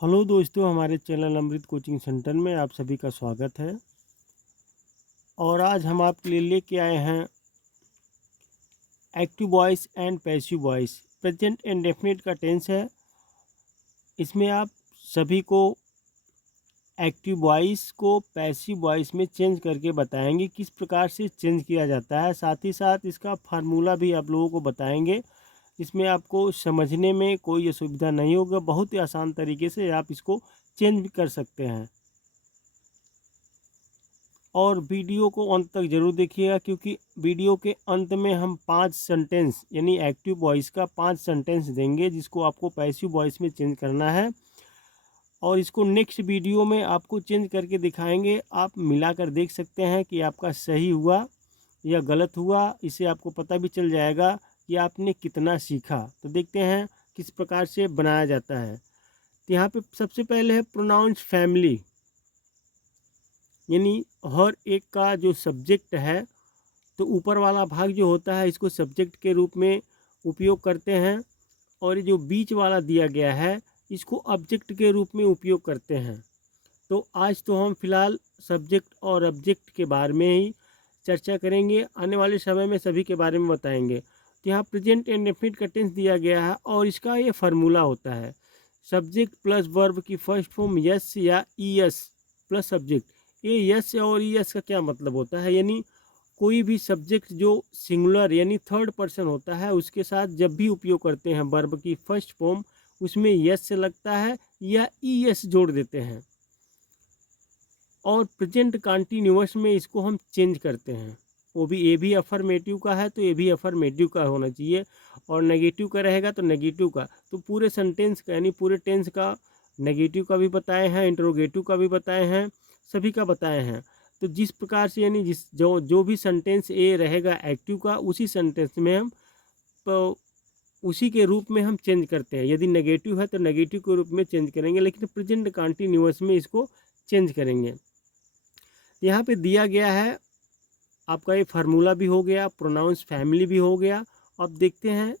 Hello दोस्तों, हमारे channel अमृत coaching centre में आप सभी का स्वागत है। और आज हम आपके लिए लेके आए हैं active voice and passive voice. Present and definite का टेंस है। इसमें आप सभी को एक्टिव वॉइस को पैसिव वॉइस में चेंज करके बताएंगे किस प्रकार से चेंज किया जाता है। साथ ही साथ इसका फार्मूला भी आप लोगों को बताएंगे। इसमें आपको समझने में कोई असुविधा नहीं होगा, बहुत ही आसान तरीके से आप इसको चेंज भी कर सकते हैं। और वीडियो को अंत तक ज़रूर देखिएगा, क्योंकि वीडियो के अंत में हम 5 सेंटेंस यानी एक्टिव वॉइस का 5 सेंटेंस देंगे जिसको आपको पैसिव वॉइस में चेंज करना है। और इसको नेक्स्ट वीडियो में आपको चेंज करके दिखाएंगे। आप मिलाकर देख सकते हैं कि आपका सही हुआ या गलत हुआ। इससे आपको पता भी चल जाएगा कि आपने कितना सीखा। तो देखते हैं किस प्रकार से बनाया जाता है। तो यहाँ पे सबसे पहले है प्रोनाउंस फैमिली, यानी हर एक का जो सब्जेक्ट है, तो ऊपर वाला भाग जो होता है इसको सब्जेक्ट के रूप में उपयोग करते हैं, और जो बीच वाला दिया गया है इसको ऑब्जेक्ट के रूप में उपयोग करते हैं। तो आज तो हम फिलहाल सब्जेक्ट और ऑब्जेक्ट के बारे में ही चर्चा करेंगे। आने वाले समय में सभी के बारे में बताएंगे। तो यहाँ प्रेजेंट इंडेफिनिट का टेंस दिया गया है और इसका ये फार्मूला होता है सब्जेक्ट प्लस वर्ब की फर्स्ट फॉर्म यस या ई एस प्लस सब्जेक्ट। ये यस और ई एस का क्या मतलब होता है, यानी कोई भी सब्जेक्ट जो सिंगुलर यानी थर्ड पर्सन होता है उसके साथ जब भी उपयोग करते हैं वर्ब की फर्स्ट फॉर्म, उसमें यस से लगता है या ई एस जोड़ देते हैं। और प्रेजेंट कंटिन्यूअस में इसको हम चेंज करते हैं। वो भी ए भी अफर्मेटिव का है तो ए भी अफर्मेटिव का होना चाहिए, और नेगेटिव का रहेगा तो नेगेटिव का। तो पूरे सेंटेंस का यानी पूरे टेंस का नेगेटिव का भी बताए हैं, इंटरोगेटिव का भी बताए हैं, सभी का बताए हैं। तो जिस प्रकार से यानी जिस जो भी सेंटेंस ए रहेगा एक्टिव का, उसी सेंटेंस में हम तो उसी के रूप में हम चेंज करते हैं। यदि नेगेटिव है तो नेगेटिव के रूप में चेंज करेंगे, लेकिन प्रेजेंट कंटिन्यूअस में इसको चेंज करेंगे। यहाँ पे दिया गया है आपका ये फार्मूला भी हो गया, प्रोनाउंस फैमिली भी हो गया। अब देखते हैं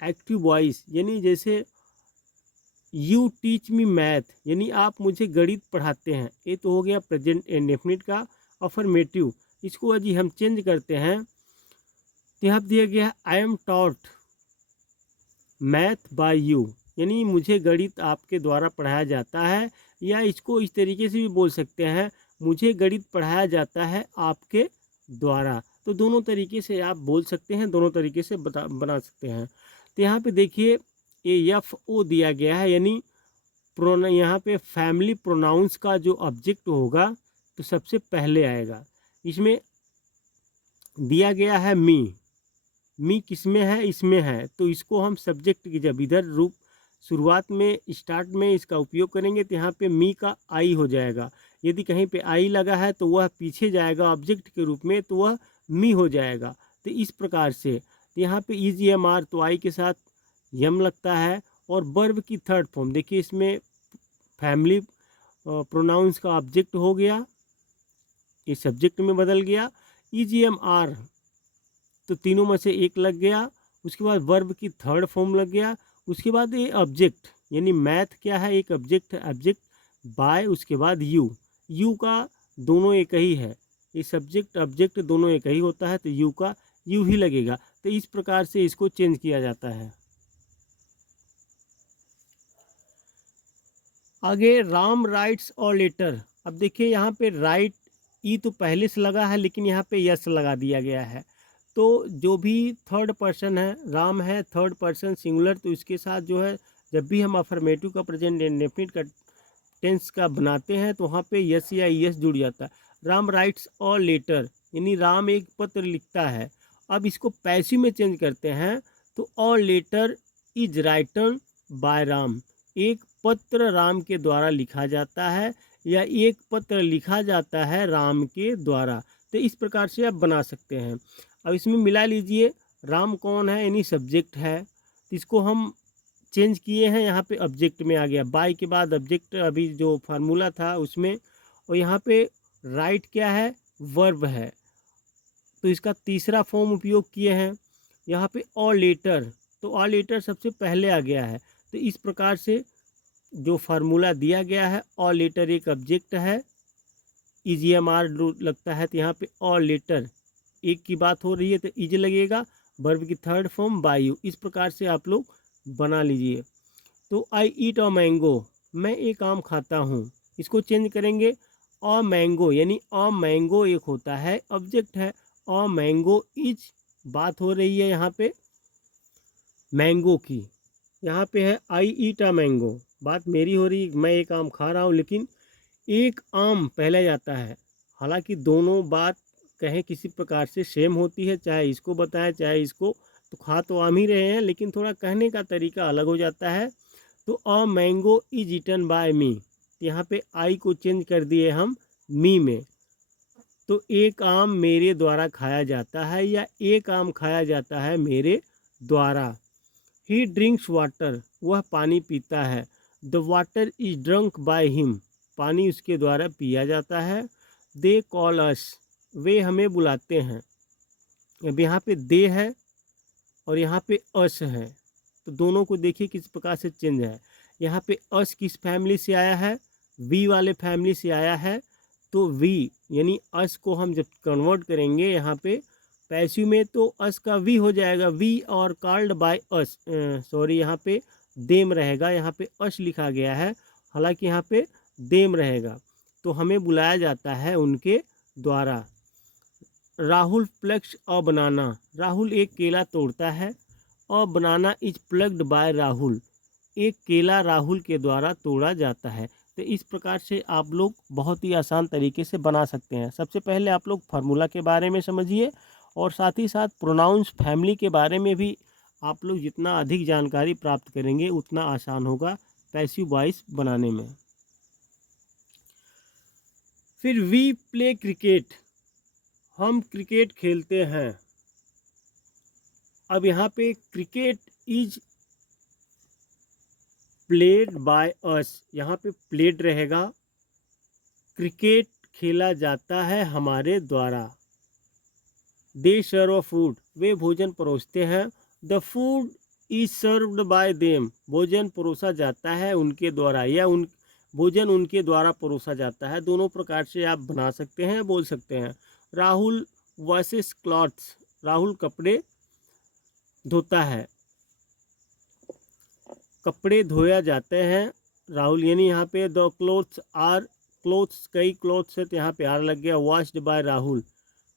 एक्टिव वॉइस, यानी जैसे यू टीच मी मैथ, यानी आप मुझे गणित पढ़ाते हैं। ये तो हो गया प्रेजेंट इंडेफिनिट का अफर्मेटिव। इसको यदि हम चेंज करते हैं तो यहाँ दिया गया I am taught math by you, यानी मुझे गणित आपके द्वारा पढ़ाया जाता है। या इसको इस तरीके से भी बोल सकते हैं मुझे गणित पढ़ाया जाता है आपके द्वारा। तो दोनों तरीके से आप बोल सकते हैं, दोनों तरीके से बना सकते हैं। तो यहाँ पे देखिए ये एफ ओ दिया गया है, यानी यहाँ पे फैमिली प्रोनाउंस का जो ऑब्जेक्ट होगा तो सबसे पहले आएगा। इसमें दिया गया है मी किस में है, इसमें है, तो इसको हम सब्जेक्ट की जब इधर रूप शुरुआत में स्टार्ट में इसका उपयोग करेंगे तो यहाँ पे मी का आई हो जाएगा। यदि कहीं पे आई लगा है तो वह पीछे जाएगा ऑब्जेक्ट के रूप में, तो वह मी हो जाएगा। तो इस प्रकार से यहाँ पे इज एम आर तो आई के साथ यम लगता है। और वर्ब की थर्ड फॉर्म देखिए, इसमें फैमिली प्रोनाउंस का ऑब्जेक्ट हो गया, ये सब्जेक्ट में बदल गया। इज एम आर तो तीनों में से एक लग गया। उसके बाद वर्ब की थर्ड फॉर्म लग गया। उसके बाद ये ऑब्जेक्ट यानी मैथ क्या है, एक ऑब्जेक्ट है, ऑब्जेक्ट बाय, उसके बाद यू का दोनों एक ही है, ये सब्जेक्ट ऑब्जेक्ट दोनों एक ही होता है, तो यू का यू ही लगेगा। तो इस प्रकार से इसको चेंज किया जाता है। आगे राम राइट्स और लेटर। अब देखिए यहाँ पे राइट ई तो पहले से लगा है, लेकिन यहाँ पे यस लगा दिया गया है। तो जो भी थर्ड पर्सन है, राम है थर्ड पर्सन सिंगुलर, तो इसके साथ जो है जब भी हम अफर्मेटिव का प्रेजेंट इंडेफिनिट का टेंस का बनाते हैं तो वहाँ पे यस या यस जुड़ जाता है। राम राइट्स और लेटर, यानी राम एक पत्र लिखता है। अब इसको पैसिव में चेंज करते हैं तो और letter is written by Ram, एक पत्र राम के द्वारा लिखा जाता है या एक पत्र लिखा जाता है राम के द्वारा। तो इस प्रकार से आप बना सकते हैं। अब इसमें मिला लीजिए राम कौन है, यानी सब्जेक्ट है, तो इसको हम चेंज किए हैं, यहाँ पे ऑब्जेक्ट में आ गया। बाय के बाद ऑब्जेक्ट अभी जो फार्मूला था उसमें, और यहाँ पे राइट क्या है, वर्ब है, तो इसका तीसरा फॉर्म उपयोग किए हैं। यहाँ पे और लेटर, तो और लेटर सबसे पहले आ गया है। तो इस प्रकार से जो फार्मूला दिया गया है, और लेटर एक ऑब्जेक्ट है, EGMR लगता है, तो यहाँ पे और लेटर एक की बात हो रही है तो इज लगेगा, वर्ब की थर्ड फॉर्म बाय यू। इस प्रकार से आप लोग बना लीजिए। तो आई ईट अ मैंगो, मैं एक आम खाता हूँ, इसको चेंज करेंगे अ मैंगो, यानी अ मैंगो एक होता है, ऑब्जेक्ट है, अ मैंगो इज, बात हो रही है यहाँ पे मैंगो की, यहाँ पे है आई ईट अ मैंगो, बात मेरी हो रही, मैं एक आम खा रहा हूँ, लेकिन एक आम पहले जाता है। हालांकि दोनों बात कहें किसी प्रकार से सेम होती है, चाहे इसको बताएं चाहे इसको, तो खा तो आम ही रहे हैं, लेकिन थोड़ा कहने का तरीका अलग हो जाता है। तो a mango is eaten by me, यहाँ पे आई को चेंज कर दिए हम मी में। तो एक आम मेरे द्वारा खाया जाता है, या एक आम खाया जाता है मेरे द्वारा। ही ड्रिंक्स वाटर, वह पानी पीता है। The water is drunk by him, पानी उसके द्वारा पिया जाता है। दे कॉल अस, वे हमें बुलाते हैं। अब यहाँ पे दे है और यहाँ पे अस है, तो दोनों को देखिए किस प्रकार से चेंज है। यहाँ पे अस किस फैमिली से आया है, वी वाले फैमिली से आया है। तो वी यानी अस को हम जब कन्वर्ट करेंगे यहाँ पे पैसिव में, तो अस का वी हो जाएगा, वी और कॉल्ड बाय अस, सॉरी यहाँ पे देम रहेगा, यहाँ पे अस लिखा गया है, हालांकि यहाँ पे देम रहेगा। तो हमें बुलाया जाता है उनके द्वारा। राहुल प्लग्स अ बनाना, राहुल एक केला तोड़ता है। अ बनाना इज प्लग्ड बाय राहुल, एक केला राहुल के द्वारा तोड़ा जाता है। तो इस प्रकार से आप लोग बहुत ही आसान तरीके से बना सकते हैं। सबसे पहले आप लोग फार्मूला के बारे में समझिए, और साथ ही साथ प्रोनाउंस फैमिली के बारे में भी आप लोग जितना अधिक जानकारी प्राप्त करेंगे उतना आसान होगा पैसिव वॉइस बनाने में। फिर वी प्ले क्रिकेट, हम क्रिकेट खेलते हैं। अब यहाँ पे क्रिकेट इज प्लेड बाय अस, यहाँ पे प्लेड रहेगा, क्रिकेट खेला जाता है हमारे द्वारा। दे सर्व फूड, वे भोजन परोसते हैं। The food is served by them, भोजन परोसा जाता है उनके द्वारा, या उन भोजन उनके द्वारा परोसा जाता है। दोनों प्रकार से आप बना सकते हैं, बोल सकते हैं। राहुल वॉशेस क्लॉथ्स, राहुल कपड़े धोता है, कपड़े धोया जाते हैं राहुल, यानी यहाँ पे द क्लोथ्स आर, क्लोथ्स कई क्लोथ्स है तो यहाँ पे आर लग गया। वॉश्ड बाय राहुल,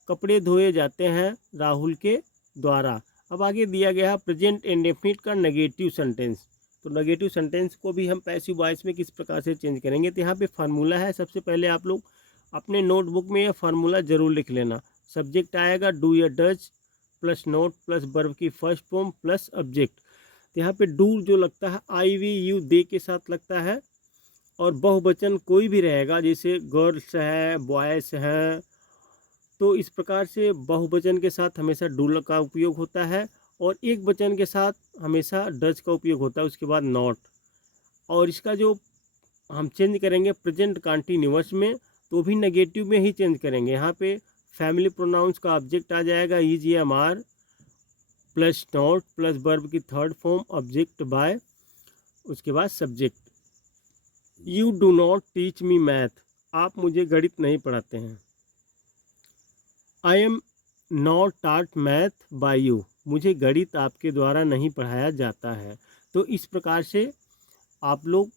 कपड़े धोए जाते हैं राहुल के द्वारा। अब आगे दिया गया है प्रेजेंट इंडेफिनिट का नेगेटिव सेंटेंस। तो नेगेटिव सेंटेंस को भी हम पैसिव वॉइस में किस प्रकार से चेंज करेंगे, तो यहाँ पे फार्मूला है। सबसे पहले आप लोग अपने नोटबुक में यह फार्मूला जरूर लिख लेना। सब्जेक्ट आएगा डू या does plus note plus verb की फर्स्ट फॉर्म प्लस ऑब्जेक्ट। तो यहाँ पे डू जो लगता है आई वी यू दे के साथ लगता है, और बहुवचन कोई भी रहेगा, जैसे गर्ल्स है, बॉयज़ हैं, तो इस प्रकार से बहुवचन के साथ हमेशा डू का उपयोग होता है, और एक वचन के साथ हमेशा डज का उपयोग होता है, उसके बाद नॉट। और इसका जो हम चेंज करेंगे प्रेजेंट कंटिन्यूअस में, तो भी नेगेटिव में ही चेंज करेंगे। यहाँ पे फैमिली प्रोनाउंस का ऑब्जेक्ट आ जाएगा EGMR plus not plus verb की थर्ड फॉर्म ऑब्जेक्ट बाय, उसके बाद subject. You do not teach me math, आप मुझे गणित नहीं पढ़ाते हैं। I am not taught math by you, मुझे गणित आपके द्वारा नहीं पढ़ाया जाता है। तो इस प्रकार से आप लोग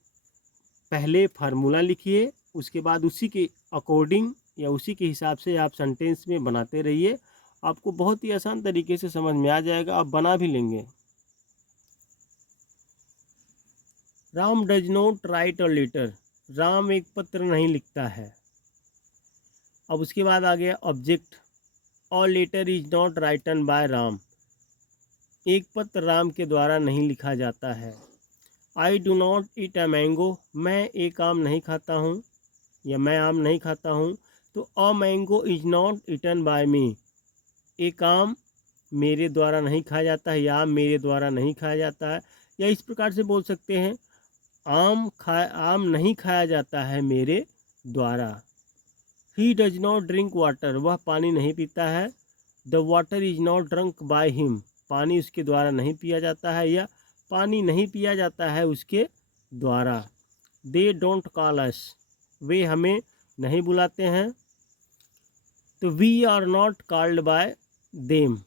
पहले फार्मूला लिखिए, उसके बाद उसी के अकॉर्डिंग या उसी के हिसाब से आप सेंटेंस में बनाते रहिए, आपको बहुत ही आसान तरीके से समझ में आ जाएगा, आप बना भी लेंगे। Ram does not write a letter, Ram एक पत्र नहीं लिखता है। अब उसके बाद आ गया object, all letter is not written by Ram, एक पत्र राम के द्वारा नहीं लिखा जाता है। I do not eat a mango, मैं एक आम नहीं खाता हूँ, या मैं आम नहीं खाता हूँ। तो a mango is not eaten by me, एक आम मेरे द्वारा नहीं खाया जाता है, या आम मेरे द्वारा नहीं खाया जाता है। या इस प्रकार से बोल सकते हैं आम नहीं खाया जाता है मेरे द्वारा। He does not drink water, वह पानी नहीं पीता है। The water is not drunk by him, पानी उसके द्वारा नहीं पिया जाता है, या पानी नहीं पिया जाता है उसके द्वारा। दे डोंट कॉल अस, वे हमें नहीं बुलाते हैं। तो we are not called by them,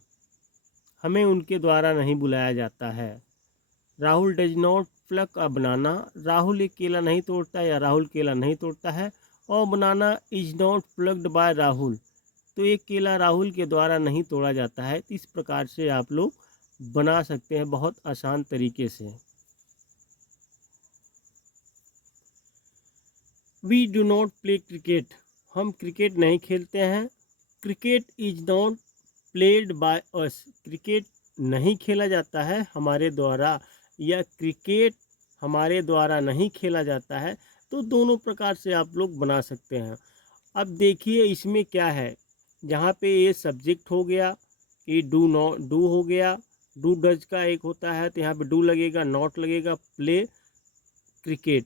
हमें उनके द्वारा नहीं बुलाया जाता है। Rahul does not pluck a banana, Rahul एक केला नहीं तोड़ता या राहुल केला नहीं तोड़ता है। और banana is not plucked by Rahul, तो एक केला राहुल के द्वारा नहीं तोड़ा जाता है। तो इस प्रकार से आप लोग बना सकते हैं बहुत आसान तरीके से। We do not play cricket, हम क्रिकेट नहीं खेलते हैं। Cricket is not played by us, cricket नहीं खेला जाता है हमारे द्वारा, या क्रिकेट हमारे द्वारा नहीं खेला जाता है। तो दोनों प्रकार से आप लोग बना सकते हैं। अब देखिए इसमें क्या है, जहाँ पे ये सब्जेक्ट हो गया, ये डू हो गया, डू डज का एक होता है, तो यहाँ पे डू लगेगा, नॉट लगेगा, प्ले क्रिकेट,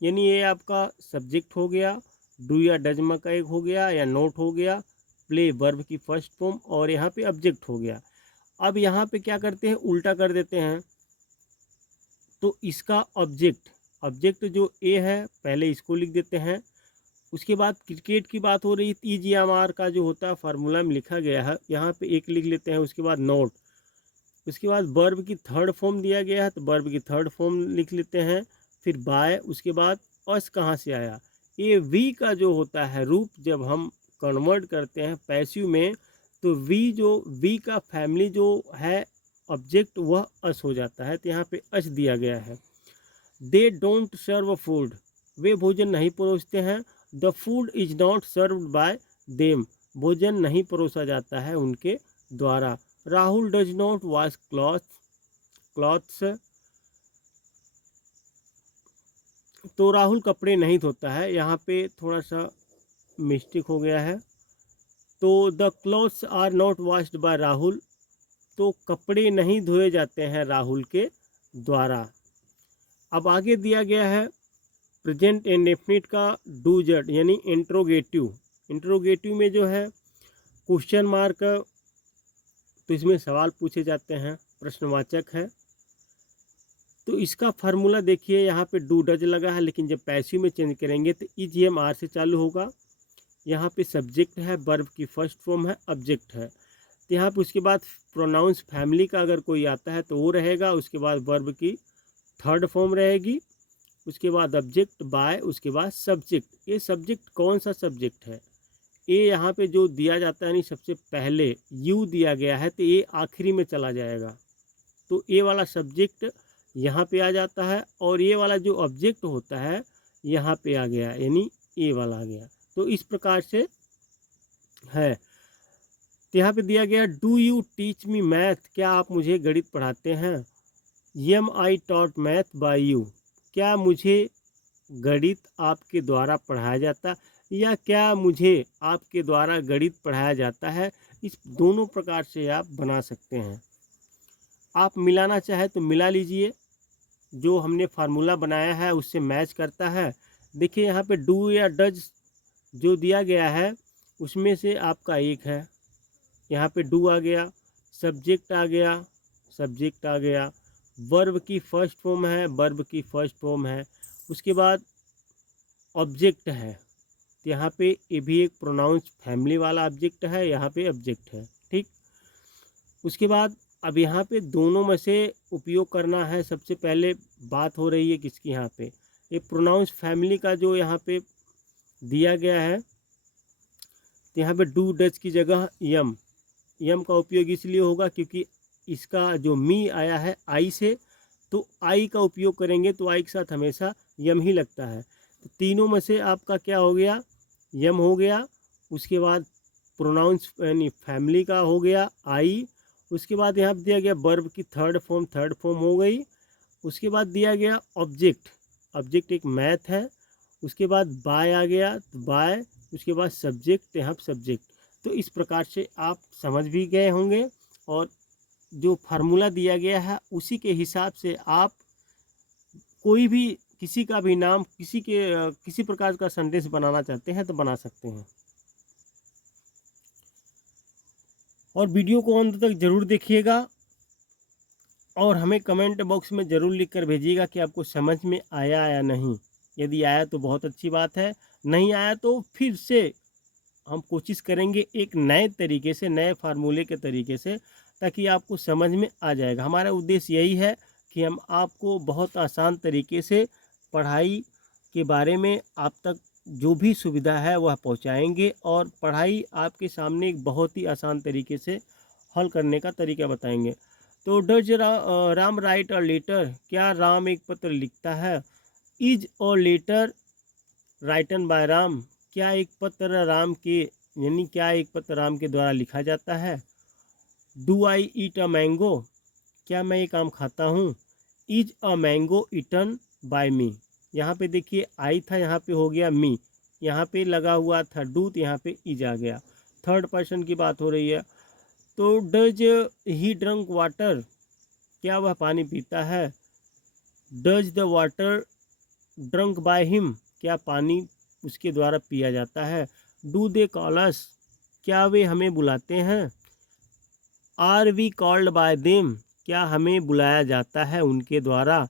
यानी ये आपका सब्जेक्ट हो गया। डू या डजमा का एक हो गया या नोट हो गया, प्ले वर्ब की फर्स्ट फॉर्म, और यहाँ पे ऑब्जेक्ट हो गया। अब यहाँ पे क्या करते हैं, उल्टा कर देते हैं। तो इसका ऑब्जेक्ट, ऑब्जेक्ट जो ए है पहले इसको लिख देते हैं। उसके बाद क्रिकेट की बात हो रही है, EGMR का जो होता है फार्मूला में लिखा गया है, यहाँ पे एक लिख लेते हैं। उसके बाद नोट, उसके बाद वर्ब की थर्ड फॉर्म दिया गया है, तो वर्ब की थर्ड फॉर्म लिख लेते हैं। फिर बाय, उसके बाद अस कहाँ से आया, ये वी का जो होता है रूप, जब हम कन्वर्ट करते हैं पैसिव में, तो वी का फैमिली जो है ऑब्जेक्ट वह अस हो जाता है। तो यहाँ पे अस दिया गया है। दे डोंट सर्व फूड, वे भोजन नहीं परोसते हैं। The food is not served by them, भोजन नहीं परोसा जाता है उनके द्वारा। Rahul does not wash clothes, तो राहुल कपड़े नहीं धोता है, यहाँ पे थोड़ा सा मिस्टेक हो गया है। तो the clothes are not washed by Rahul, तो कपड़े नहीं धोए जाते हैं राहुल के द्वारा। अब आगे दिया गया है प्रेजेंट इंडेफिनिट का डू जेड, यानी इंट्रोगेटिव। इंट्रोगेटिव में जो है क्वेश्चन मार्क, तो इसमें सवाल पूछे जाते हैं, प्रश्नवाचक है। तो इसका फार्मूला देखिए, यहाँ पे डू डज लगा है, लेकिन जब पैसिव में चेंज करेंगे तो EGMR से चालू होगा। यहाँ पे सब्जेक्ट है, वर्ब की फर्स्ट फॉर्म है, ऑब्जेक्ट है। तो यहाँ पे उसके बाद प्रोनाउंस फैमिली का अगर कोई आता है तो वो रहेगा। उसके बाद वर्ब की थर्ड फॉर्म रहेगी, उसके बाद ऑब्जेक्ट बाय, उसके बाद सब्जेक्ट। ये सब्जेक्ट कौन सा सब्जेक्ट है, ये यहाँ पे जो दिया जाता है, नहीं सबसे पहले यू दिया गया है, तो ये आखिरी में चला जाएगा। तो ये वाला सब्जेक्ट यहाँ पे आ जाता है, और ये वाला जो ऑब्जेक्ट होता है यहाँ पे आ गया, यानी ये वाला आ गया। तो इस प्रकार से है। तो यहाँ पे दिया गया do you teach me math, क्या आप मुझे गणित पढ़ाते हैं। I taught math by you, क्या मुझे गणित आपके द्वारा पढ़ाया जाता, या क्या मुझे आपके द्वारा गणित पढ़ाया जाता है। इस दोनों प्रकार से आप बना सकते हैं। आप मिलाना चाहे तो मिला लीजिए, जो हमने फार्मूला बनाया है उससे मैच करता है। देखिए यहाँ पे डू या डज जो दिया गया है उसमें से आपका एक है, यहाँ पे डू आ गया, सब्जेक्ट आ गया, सब्जेक्ट आ गया, वर्ब की फर्स्ट फॉर्म है, वर्ब की फर्स्ट फॉर्म है, उसके बाद ऑब्जेक्ट है। तो यहाँ पे ये भी एक प्रोनाउंस फैमिली वाला ऑब्जेक्ट है, यहाँ पे ऑब्जेक्ट है, ठीक। उसके बाद अब यहाँ पे दोनों में से उपयोग करना है। सबसे पहले बात हो रही है किसकी, यहाँ पे ये प्रोनाउंस फैमिली का जो यहाँ पे दिया गया है। तो यहाँ पे डू डज की जगह यम का उपयोग इसलिए होगा क्योंकि इसका जो मी आया है आई से, तो आई का उपयोग करेंगे तो आई के साथ हमेशा यम ही लगता है। तो तीनों में से आपका क्या हो गया, यम हो गया। उसके बाद प्रोनाउंस यानी फैमिली का हो गया आई। उसके बाद यहाँ दिया गया वर्ब की थर्ड फॉर्म हो गई। उसके बाद दिया गया ऑब्जेक्ट, ऑब्जेक्ट एक मैथ है। उसके बाद बाय आ गया, तो बाय। उसके बाद सब्जेक्ट, यहाँ सब्जेक्ट। तो इस प्रकार से आप समझ भी गए होंगे, और जो फार्मूला दिया गया है उसी के हिसाब से आप कोई भी किसी का भी नाम किसी प्रकार का सेंटेंस बनाना चाहते हैं तो बना सकते हैं। और वीडियो को अंत तक ज़रूर देखिएगा, और हमें कमेंट बॉक्स में ज़रूर लिख कर भेजिएगा कि आपको समझ में आया या नहीं। यदि आया तो बहुत अच्छी बात है, नहीं आया तो फिर से हम कोशिश करेंगे एक नए तरीके से, नए फार्मूले के तरीके से, ताकि आपको समझ में आ जाएगा। हमारा उद्देश्य यही है कि हम आपको बहुत आसान तरीके से पढ़ाई के बारे में आप तक जो भी सुविधा है वह पहुंचाएंगे, और पढ़ाई आपके सामने एक बहुत ही आसान तरीके से हल करने का तरीका बताएंगे। तो does Ram write a letter, क्या राम एक पत्र लिखता है? Is a letter written by Ram, क्या एक पत्र राम के, यानी क्या एक पत्र राम के द्वारा लिखा जाता है? Do I eat a mango, क्या मैं एक आम खाता हूँ? Is a mango eaten by me, यहाँ पे देखिए आई था, यहाँ पे हो गया मी, यहाँ पे लगा हुआ था डू, तो यहाँ पे इज आ गया। थर्ड पर्सन की बात हो रही है। तो डज ही ड्रंक वाटर, क्या वह पानी पीता है? Does the water drunk by him, क्या पानी उसके द्वारा पिया जाता है? डू दे कॉल अस, क्या वे हमें बुलाते हैं? Are we called by them, क्या हमें बुलाया जाता है उनके द्वारा?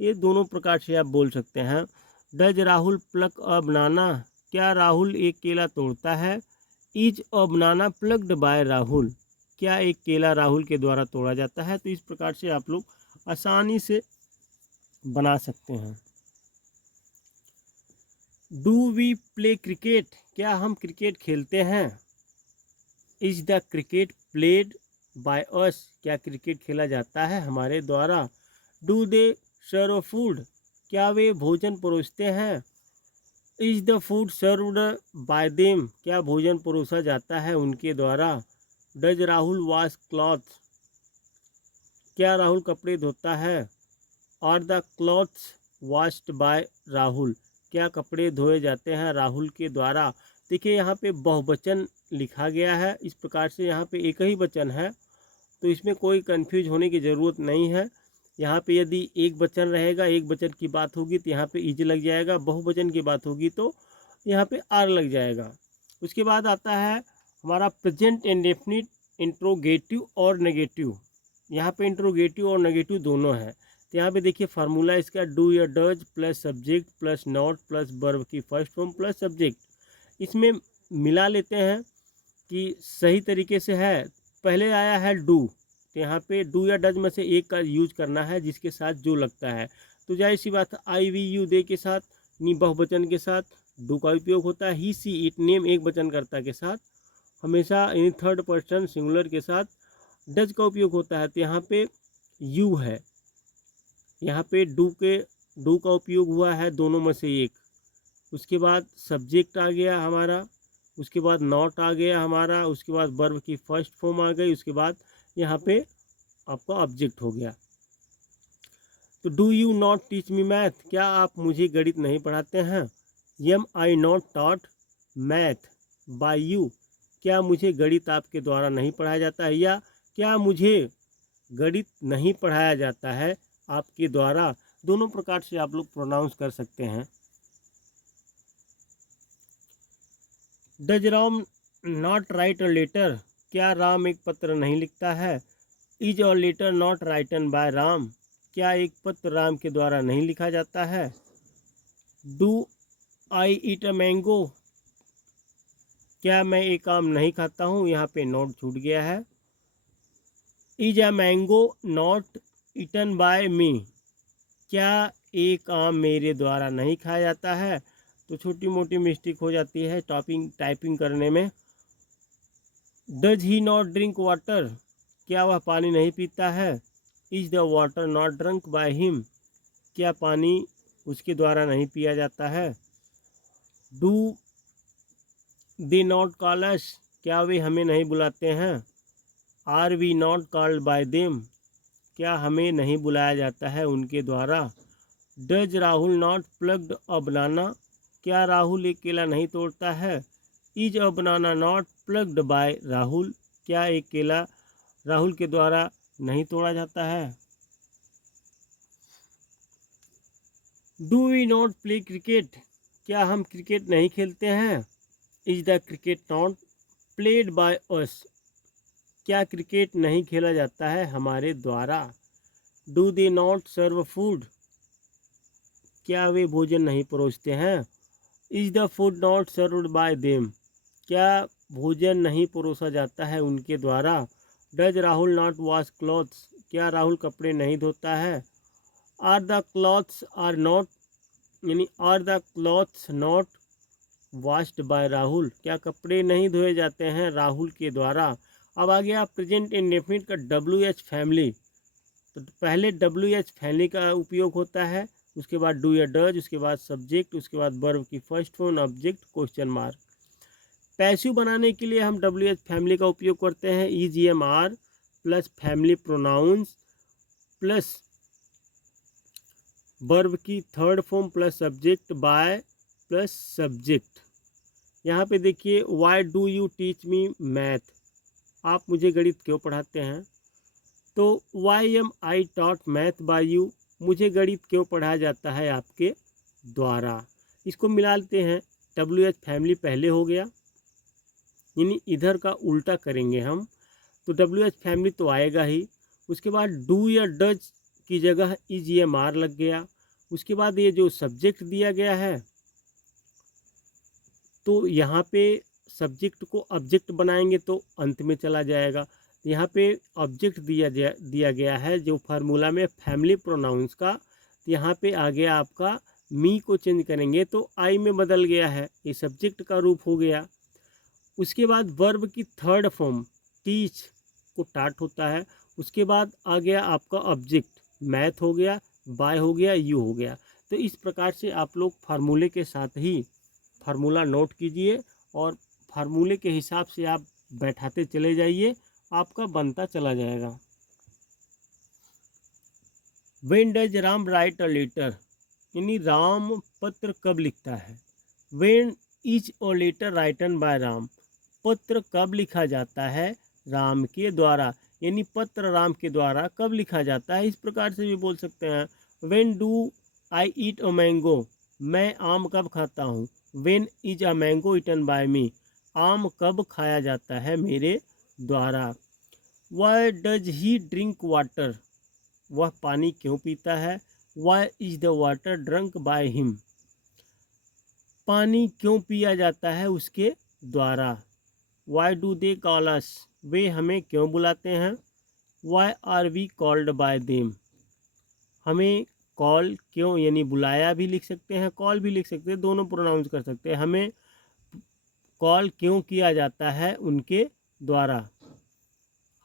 ये दोनों प्रकार से आप बोल सकते हैं। Does Rahul pluck a banana, क्या राहुल एक केला तोड़ता है? Is a banana plucked by Rahul, क्या एक केला राहुल के द्वारा तोड़ा जाता है? तो इस प्रकार से आप लोग आसानी से बना सकते हैं। डू वी प्ले क्रिकेट, क्या हम क्रिकेट खेलते हैं? Is the cricket played by us, क्या क्रिकेट खेला जाता है हमारे द्वारा? डू दे सर्व फूड, क्या वे भोजन परोसते हैं? Is the food served by them, क्या भोजन परोसा जाता है उनके द्वारा? डज राहुल वॉश क्लॉथ, क्या राहुल कपड़े धोता है? Are the clothes washed by Rahul, क्या कपड़े धोए जाते हैं राहुल के द्वारा? देखिए यहाँ पे बहुवचन लिखा गया है, इस प्रकार से यहाँ पे एक ही वचन है, तो इसमें कोई कंफ्यूज होने की ज़रूरत नहीं है। यहाँ पे यदि एक वचन रहेगा, एक वचन की बात होगी तो यहाँ पे इज लग जाएगा, बहुवचन की बात होगी तो यहाँ पे आर लग जाएगा। उसके बाद आता है हमारा प्रेजेंट इंडेफिनिट इंट्रोगेटिव और नेगेटिव। यहाँ पे इंट्रोगेटिव और नेगेटिव दोनों है। तो यहाँ पे देखिए फार्मूला इसका, डू या does plus subject plus not plus verb की फर्स्ट फॉर्म प्लस सब्जेक्ट। इसमें मिला लेते हैं कि सही तरीके से है। पहले आया है डू, तो यहाँ पे डू या डज में से एक का यूज करना है जिसके साथ जो लगता है। तो जाहिर सी बात है आई वी यू दे के साथ, नी बहुवचन के साथ डू का उपयोग होता है। ही सी इट नेम एक वचनकर्ता के साथ हमेशा, यानी थर्ड पर्सन सिंगुलर के साथ डज का उपयोग होता है। तो यहाँ पे यू है, यहाँ पे डू का उपयोग हुआ है दोनों में से एक। उसके बाद सब्जेक्ट आ गया हमारा, उसके बाद नॉट आ गया हमारा, उसके बाद वर्ब की फर्स्ट फॉर्म आ गई, उसके बाद यहाँ पे आपका ऑब्जेक्ट हो गया। तो do you not teach me math, क्या आप मुझे गणित नहीं पढ़ाते हैं? Am I not taught math by you, क्या मुझे गणित आपके द्वारा नहीं पढ़ाया जाता है, या क्या मुझे गणित नहीं पढ़ाया जाता है आपके द्वारा। दोनों प्रकार से आप लोग प्रोनाउंस कर सकते हैं। Does Ram not write a letter, क्या राम एक पत्र नहीं लिखता है? Is a letter not written by Ram, क्या एक पत्र राम के द्वारा नहीं लिखा जाता है? Do I eat a mango, क्या मैं एक आम नहीं खाता हूँ, यहाँ पे नोट छूट गया है। Is a mango not eaten by me, क्या एक आम मेरे द्वारा नहीं खाया जाता है? तो छोटी मोटी मिस्टेक हो जाती है टाइपिंग करने में। Does he not drink water, क्या वह पानी नहीं पीता है? Is the water not drunk by him, क्या पानी उसके द्वारा नहीं पिया जाता है? Do they not call us, क्या वे हमें नहीं बुलाते हैं? Are we not called by them, क्या हमें नहीं बुलाया जाता है उनके द्वारा? Does Rahul not plugged a banana, क्या राहुल एक केला नहीं तोड़ता है? Is a banana not plugged by Rahul, क्या एक केला राहुल के द्वारा नहीं तोड़ा जाता है? Do we not play cricket, क्या हम क्रिकेट नहीं खेलते हैं? Is the cricket not played by us, क्या क्रिकेट नहीं खेला जाता है हमारे द्वारा? Do they not serve food, क्या वे भोजन नहीं परोसते हैं? Is the food not served by them, क्या भोजन नहीं परोसा जाता है उनके द्वारा? Does Rahul not wash clothes, क्या राहुल कपड़े नहीं धोता है? Are the clothes are not, यानी are the clothes not washed by Rahul, क्या कपड़े नहीं धोए जाते हैं राहुल के द्वारा? अब आ गया प्रेजेंट इंडेफिनिट का डब्ल्यू एच फैमिली। तो पहले डब्ल्यू एच फैमिली का उपयोग होता है, उसके बाद डू या डज, उसके बाद सब्जेक्ट, उसके बाद वर्ब की first form, object, question mark. Passive बनाने के लिए हम डब्ल्यू एच फैमिली का उपयोग करते हैं, is am are plus family pronouns plus verb की third form plus subject by plus subject. यहाँ पे देखिए, why do you teach me math, आप मुझे गणित क्यों पढ़ाते हैं? तो why am I taught math by you, मुझे गणित क्यों पढ़ाया जाता है आपके द्वारा? इसको मिला लेते हैं, डब्ल्यू एच फैमिली पहले हो गया, यानी इधर का उल्टा करेंगे हम, तो डब्ल्यू एच फैमिली तो आएगा ही। उसके बाद डू या डज की जगह इज एम आर लग गया। उसके बाद ये जो सब्जेक्ट दिया गया है, तो यहाँ पे सब्जेक्ट को ऑब्जेक्ट बनाएंगे तो अंत में चला जाएगा। यहाँ पे ऑब्जेक्ट दिया गया है जो फार्मूला में फैमिली प्रोनाउंस का, तो यहाँ पे आ गया आपका मी को चेंज करेंगे तो आई में बदल गया है, ये सब्जेक्ट का रूप हो गया। उसके बाद वर्ब की थर्ड फॉर्म टीच को टाट होता है। उसके बाद आ गया आपका ऑब्जेक्ट, मैथ हो गया, बाय हो गया, यू हो गया। तो इस प्रकार से आप लोग फार्मूले के साथ ही फार्मूला नोट कीजिए और फार्मूले के हिसाब से आप बैठाते चले जाइए, आपका बनता चला जाएगा। When does Ram write a letter, यानी राम पत्र कब लिखता है? When is a letter written by Ram, पत्र कब लिखा जाता है? राम के द्वारा, यानी पत्र राम के द्वारा कब लिखा जाता है? इस प्रकार से भी बोल सकते हैं, when do I eat a mango, मैं आम कब खाता हूँ? When is a mango eaten by me, आम कब खाया जाता है मेरे द्वारा? Why does he drink water, वह पानी क्यों पीता है? Why is the water drunk by him, पानी क्यों पिया जाता है उसके द्वारा? Why do they call us, वे हमें क्यों बुलाते हैं? Why are we called by them, हमें कॉल क्यों, यानी बुलाया भी लिख सकते हैं, कॉल भी लिख सकते हैं, दोनों प्रोनाउंस कर सकते हैं। हमें कॉल क्यों किया जाता है उनके द्वारा?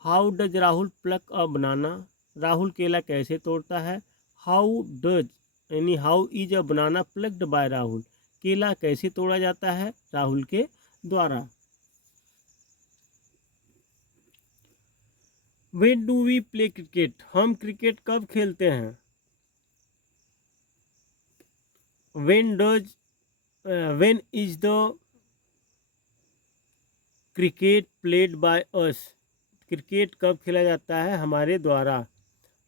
How does Rahul pluck a banana, Rahul केला कैसे तोड़ता है? हाउ डज, यानी how is a banana plucked by Rahul, केला कैसे तोड़ा जाता है राहुल के द्वारा? When do we play cricket, हम क्रिकेट कब खेलते हैं? When does, when is the cricket played by us, cricket कब खेला जाता है हमारे द्वारा?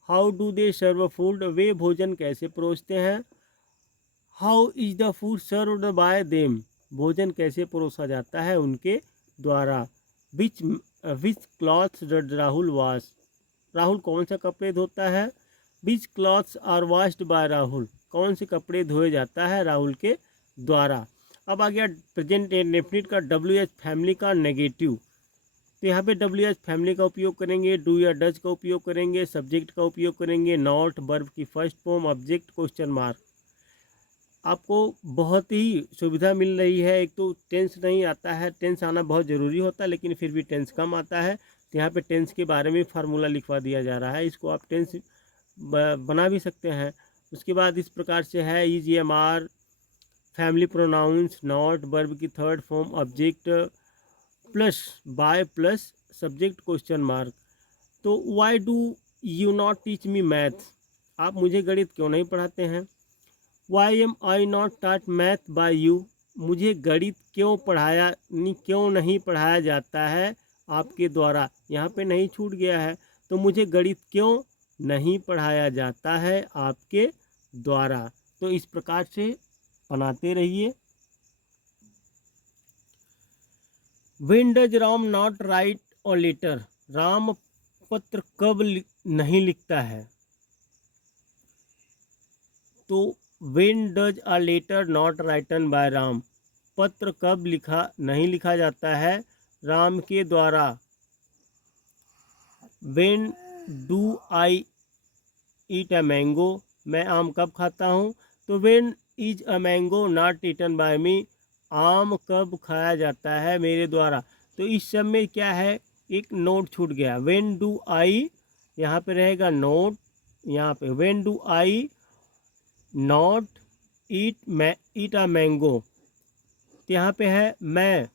How do they serve food, वे भोजन कैसे परोसते हैं? How is the food served by them, भोजन कैसे परोसा जाता है उनके द्वारा? Which which clothes does Rahul wash, Rahul कौन सा कपड़े धोता है? Which clothes are washed by Rahul, कौन से कपड़े धोए जाता है राहुल के द्वारा? अब आ गया प्रेजेंट इंडेफिनिट का डब्ल्यू एच फैमिली का नेगेटिव। तो यहाँ पे डब्ल्यू एच फैमिली का उपयोग करेंगे, डू या डज का उपयोग करेंगे, सब्जेक्ट का उपयोग करेंगे, नॉट, वर्ब की first form, object, question mark. आपको बहुत ही सुविधा मिल रही है। एक तो टेंस नहीं आता है, टेंस आना बहुत ज़रूरी होता है, लेकिन फिर भी टेंस कम आता है, तो यहाँ पे टेंस के बारे में फार्मूला लिखवा दिया जा रहा है। इसको आप टेंस बना भी सकते हैं। उसके बाद इस प्रकार से है, is am are, family pronouns, not, verb की third form, object plus by plus subject, question mark. तो why do you not teach me math, आप मुझे गणित क्यों नहीं पढ़ाते हैं? Why am I not taught math by you, मुझे गणित क्यों नहीं पढ़ाया जाता है आपके द्वारा? यहाँ पे नहीं छूट गया है, तो मुझे गणित क्यों नहीं पढ़ाया जाता है आपके द्वारा? तो इस प्रकार से बनाते रहिए। When does Ram not write a letter, Ram पत्र कब नहीं लिखता है? तो when does a letter not written by Ram, पत्र कब नहीं लिखा जाता है राम के द्वारा। When do I eat a mango, मैं आम कब खाता हूँ। तो when is a mango not eaten by me, आम कब खाया जाता है मेरे द्वारा। तो इस सब में क्या है, एक नोट छूट गया। व्हेन डू आई, यहाँ पे रहेगा नोट, यहाँ पे when do I not eat a mango, यहाँ पे है मैं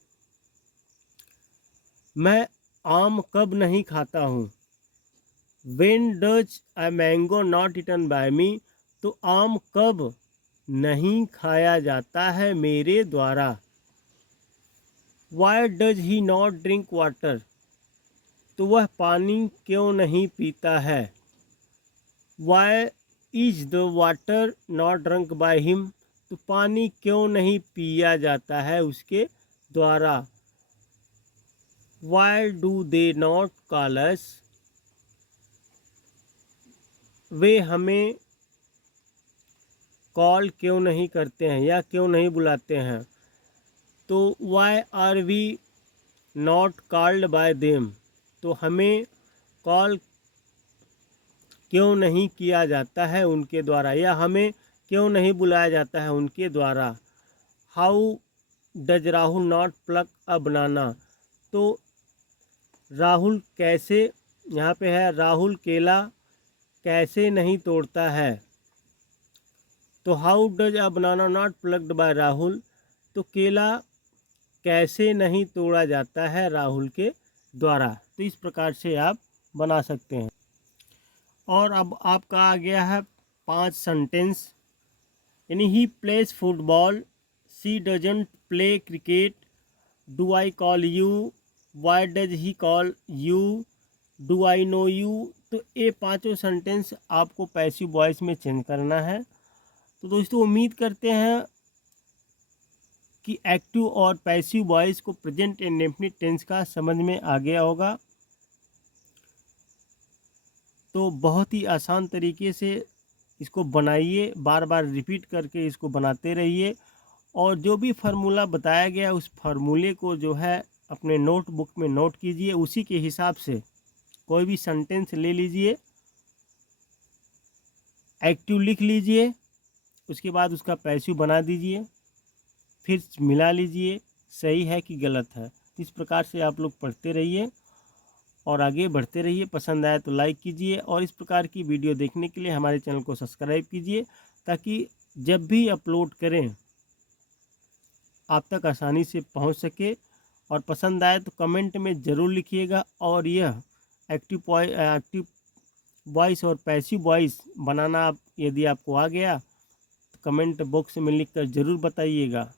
आम कब नहीं खाता हूँ। When does a mango not eaten by me, तो आम कब नहीं खाया जाता है मेरे द्वारा। Why does he not drink water, तो वह पानी क्यों नहीं पीता है। Why is the water not drunk by him, तो पानी क्यों नहीं पिया जाता है उसके द्वारा। Why do they not call us, वे हमें कॉल क्यों नहीं करते हैं या क्यों नहीं बुलाते हैं। तो why are we not called by them, तो हमें कॉल क्यों नहीं किया जाता है उनके द्वारा, या हमें क्यों नहीं बुलाया जाता है उनके द्वारा। How does Rahul not pluck a banana, तो राहुल कैसे, यहाँ पे है राहुल केला कैसे नहीं तोड़ता है। तो how does a banana not plucked by Rahul, तो केला कैसे नहीं तोड़ा जाता है राहुल के द्वारा। तो इस प्रकार से आप बना सकते हैं। और अब आपका आ गया है 5 सेंटेंस, यानी he plays football, she doesn't play cricket, do I call you, Y does he call you, do I know you. तो ये पांचों सेंटेंस आपको पैसिव वॉइस में चेंज करना है। तो दोस्तों उम्मीद करते हैं कि एक्टिव और पैसिव वॉइस को प्रेजेंट एंड डेफिनिट टेंस का समझ में आ गया होगा। तो बहुत ही आसान तरीके से इसको बनाइए, बार बार रिपीट करके इसको बनाते रहिए, और जो भी फार्मूला बताया गया उस फार्मूले को जो है अपने नोटबुक में नोट कीजिए। उसी के हिसाब से कोई भी सेंटेंस ले लीजिए, एक्टिव लिख लीजिए, उसके बाद उसका पैसिव बना दीजिए, फिर मिला लीजिए सही है कि गलत है। इस प्रकार से आप लोग पढ़ते रहिए और आगे बढ़ते रहिए। पसंद आए तो लाइक कीजिए, और इस प्रकार की वीडियो देखने के लिए हमारे चैनल को सब्सक्राइब कीजिए, ताकि जब भी अपलोड करें आप तक आसानी से पहुंच सके। और पसंद आए तो कमेंट में ज़रूर लिखिएगा। और यह एक्टिव वॉइस और पैसिव वॉइस बनाना यदि आपको आ गया तो कमेंट बॉक्स में लिखकर ज़रूर बताइएगा।